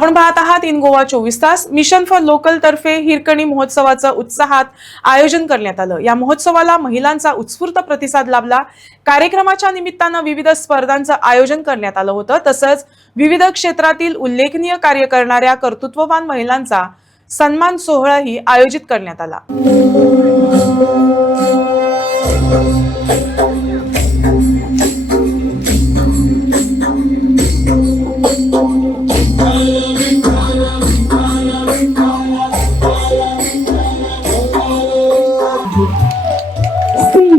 आपण पाहत आहात इन गोवा 24 तास. मिशन फॉर लोकल तर्फे हिरकणी महोत्सवाचं उत्साहात आयोजन करण्यात आलं. या महोत्सवाला महिलांचा उत्स्फूर्त प्रतिसाद लाभला. कार्यक्रमाच्या निमित्तानं विविध स्पर्धांचं आयोजन करण्यात आलं होतं. तसंच विविध क्षेत्रातील उल्लेखनीय कार्य करणाऱ्या कर्तृत्ववान महिलांचा सन्मान सोहळाही आयोजित करण्यात आला.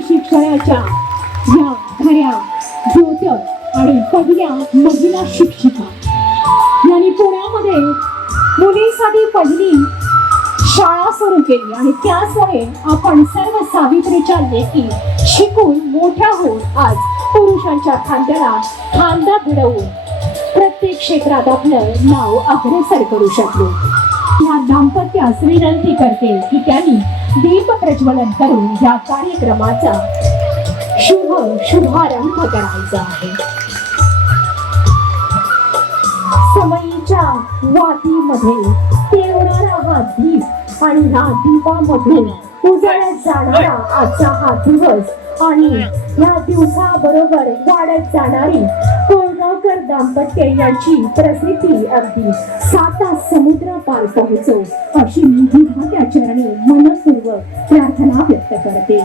शिक्षणाच्या या खऱ्या ज्योत्या आणि पहिल्या महिला शिक्षिका यांनी पुण्यामध्ये मुलींसाठी पहिली शाळा सुरू केली आणि त्याचमुळे आपण सर्व सावित्रीच्या लेकी शिकून मोठ्या होऊन आज पुरुषांच्या खांद्याला खांदा भिडवून प्रत्येक क्षेत्रात आपलं नाव अग्रेसर करू शकलो. या दाम्पत्यास विनंती करते की त्यांनी दीप प्रज्वलन करून या कार्यक्रमाचा शुभारंभ करायचा आहे. समयीच्या वातीमध्ये तेवणारा हा दीप आणि ह्या दीपामधून उजळत जाणारा आजचा हा दिवस आणि या दिवसाबरोबर वाढत जाणारी कोळगावकर दाम्पत्य यांची प्रसिद्धी अगदी 7 समुद्र पार पोहोचो अशी मी विधात्या चरणी मनपूर्वक प्रार्थना व्यक्त करते.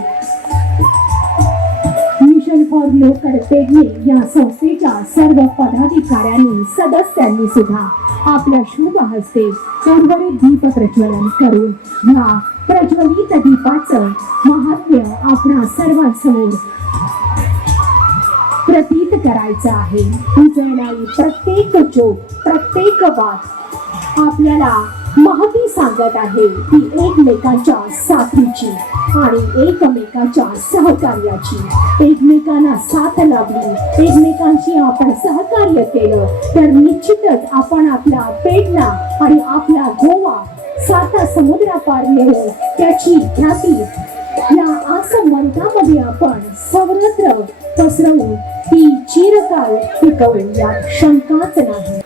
मिशन फॉर लोकल तर्फे या संस्थेच्या सर्व पदाधिकाऱ्यांनी सदस्यांनी सुद्धा आपल्या शुभ हस्ते उर्वरित दीप प्रज्वलन करून या प्रज्वलित दीपाचं महात्म्य आपणा सर्वांसमोर प्रतीत करायचं आहे. उजळणारी प्रत्येक ज्योत, प्रत्येक वात आपल्याला महती सांगत आहे की एकमेकांच्या साथीची आणि एकमेकांच्या सहकार्याची. एकमेकांना साथ लाभली, एकमेकांशी आपण सहकार्य केलं तर निश्चितच आपण आपला पेडणा आणि आपला गोवा 7 समुद्रापार नेऊन त्याची ख्याती या आसमंतामध्ये आपण सर्वत्र पसरवून ती चिरकाल टिकवू यात शंकाच नाही.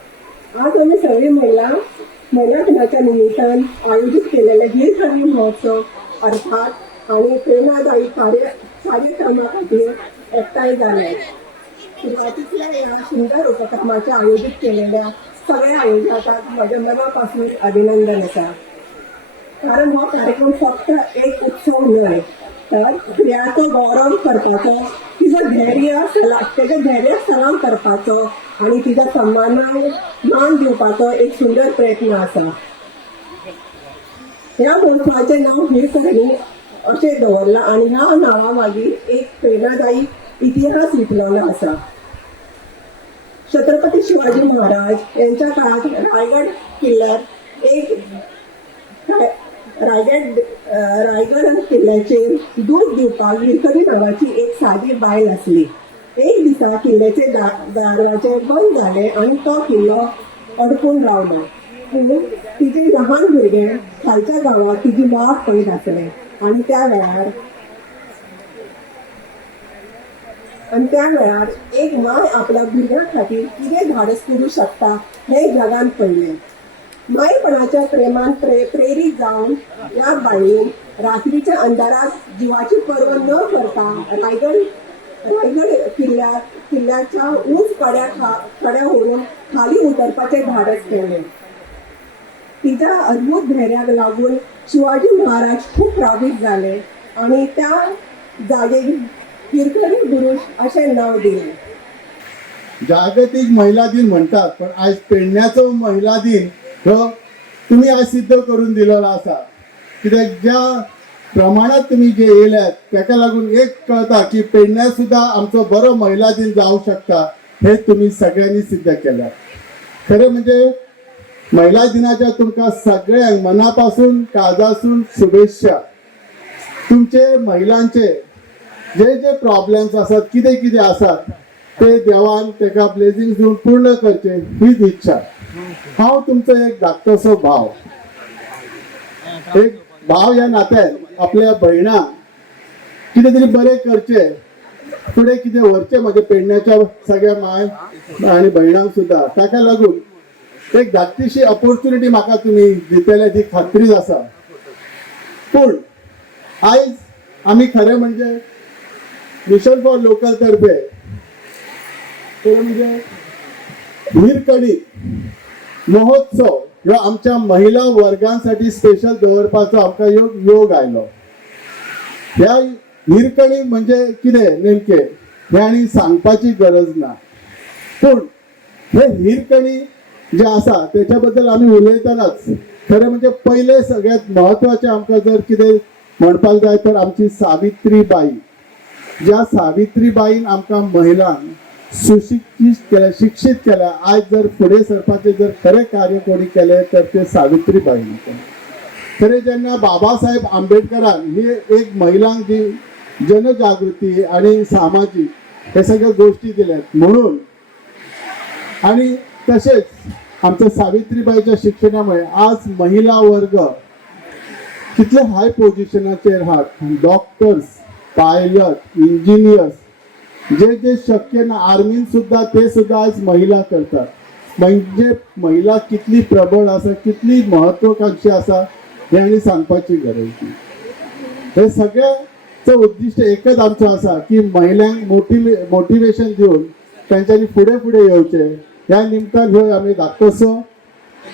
आज आम्ही सगळे महिला दिनाच्या निमित्तानं आयोजित केलेले हिरकणी महोत्सव अर्थात आणि प्रेरणादायी कार्यक्रमासाठी एकठाई झाले. सुरुवातीच्या या सुंदर उपक्रमाच्या आयोजित केलेल्या सगळ्या आयोजकांना माझ्या मनापासून अभिनंदन असा. कारण हा कार्यक्रम फक्त एक उत्सव नव्हे तर स्त्रियांचो गौरव करपाचो, तिचं धैर्य सलाम करपाचो आणि तिच्या सन्मानाक मान दिवपाचो एक सुंदर प्रयत्न आसा. ह्या महोत्सवाचें नांव हिरकणी अशें दवरलां आणि ह्या नांवा मागीर एक प्रेरणादायी इतिहास लिपलेलो आसा. छत्रपती शिवाजी महाराज यांच्या काळात रायगड किल्ल्यार रायगड किल्ल्याचेर दूध दिवपाक हिरकणी नांवाची एक सादी बायल आसली. एक दिसा किल्ल्याचे दरवाजे बंद झाले आणि तो किल्लो अडकून रावलो. पूण तिचे लहान भुरगे खालच्या गांवात तिची वाट पळयत आसले आणि त्या वेळार एक माय आपल्या भुरग्यां खातीर कितें धाडस करूं शकता हे जगान पळयलें. मायपणाच्या प्रेमान प्रेरीत जावन या बायलेन रात्रीच्या अंधारात जीवाची पर्वा न करता रायगड किल्ल्याच्या उंच कड्या व्हरून खाली उतरपाचे धाडस केले. तिच्या अद्भुत धैर्याक लागून शिवाजी महाराज खूप प्रभावित झाले आणि त्या जागेक हिरकणी बुरुज अशें नाव दिले. जागतिक महिला दिन म्हणतात पण आज पेडण्याचो महिला दिन हो तुम्ही आज सिद्ध करून दिलेला असा. कित्याक ज्या प्रमाणात तुम्ही जे येयल्यात त्याका लागून एक कळता की पेडण्यात सुद्धा आमचो बरो महिला दिन जाऊ शकता हे तुम्ही सगळ्यांनी सिद्ध केलं. खरं म्हणजे महिला दिनाच्या तुमका सगळ्यांक मनापासून काळजासून शुभेच्छा. तुमचे महिलांचे जे जे प्रॉब्लेम्स असतात किती असतात ते देवान तेका ब्लेसिंग देऊन पूर्ण करचे हीच इच्छा. हांव तुमचो एक धाकटोसो भाव, एक भाव या नात्यान आपल्या भयणाक कितें तरी बरें करचे, फुडें कितें व्हरचें म्हाज्या पेडण्याच्या सगळ्या माय आनी भयणांक सुद्धा. ताका लागून एक धाकटीशी ऑपॉर्च्युनिटी म्हाका तुम्ही दितल्याची खात्रीच आसा. पूण आयज आमी खरें म्हणजे मिशन फॉर लोकल तर्फे खरें म्हणजे हिरकणी महोत्सव ह्यो आमच्या महिला वर्गांसाठी स्पेशल दवरपाचो आमकां योग आयलो. ह्या हिरकणी म्हणजे कितें नेमकें हें आनी सांगपाची गरज ना. पूण हे हिरकणी जे आसा त्याच्या बद्दल आमी उलयतनाच खरें म्हणजे पयले सगळ्यात महत्वाचें आमकां जर कितें म्हणपाक जाय तर आमची सावित्रीबाई. ज्या सावित्रीबाईन आमकां महिलांक सुशिक्षित केल्या, शिक्षित केल्या. आज जर फुडें सरपाचें जर खरें कार्य कोणी केलें तर ते सावित्रीबाईन केलें. खरें जेन्ना बाबासाहेब आंबेडकरान ही एक महिलांक जी जनजागृती आणि सामाजिक हे सगळ्या गोष्टी दिल्यात म्हणून आणि तसेच आमच्या सावित्रीबाईच्या शिक्षणामुळे आज महिला वर्ग कितले हाय पोझिशनाचेर आहात. डॉक्टर्स, पायलट, इंजिनियर्स जे जे शक्य ना आर्मीन सुद्धा ते सुद्धा आज महिला करतात. म्हणजे महिला कितली प्रबळ आसा, कितली महत्वाकांक्षी आसा हे आनी सांगपाची गरज ना. हे सगळ्याचं उद्दिष्ट एकच आमचं आसा की महिलांक मोटिवेशन दिवन त्यांच्यानी फुडें फुडें येवचे. ह्या निमतान ह्यो आमी धाकटोसो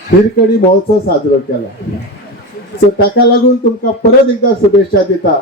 हिरकणी महोत्सव साजरो केला. सो ताका लागून तुमकां परत एकदा शुभेच्छा दिता.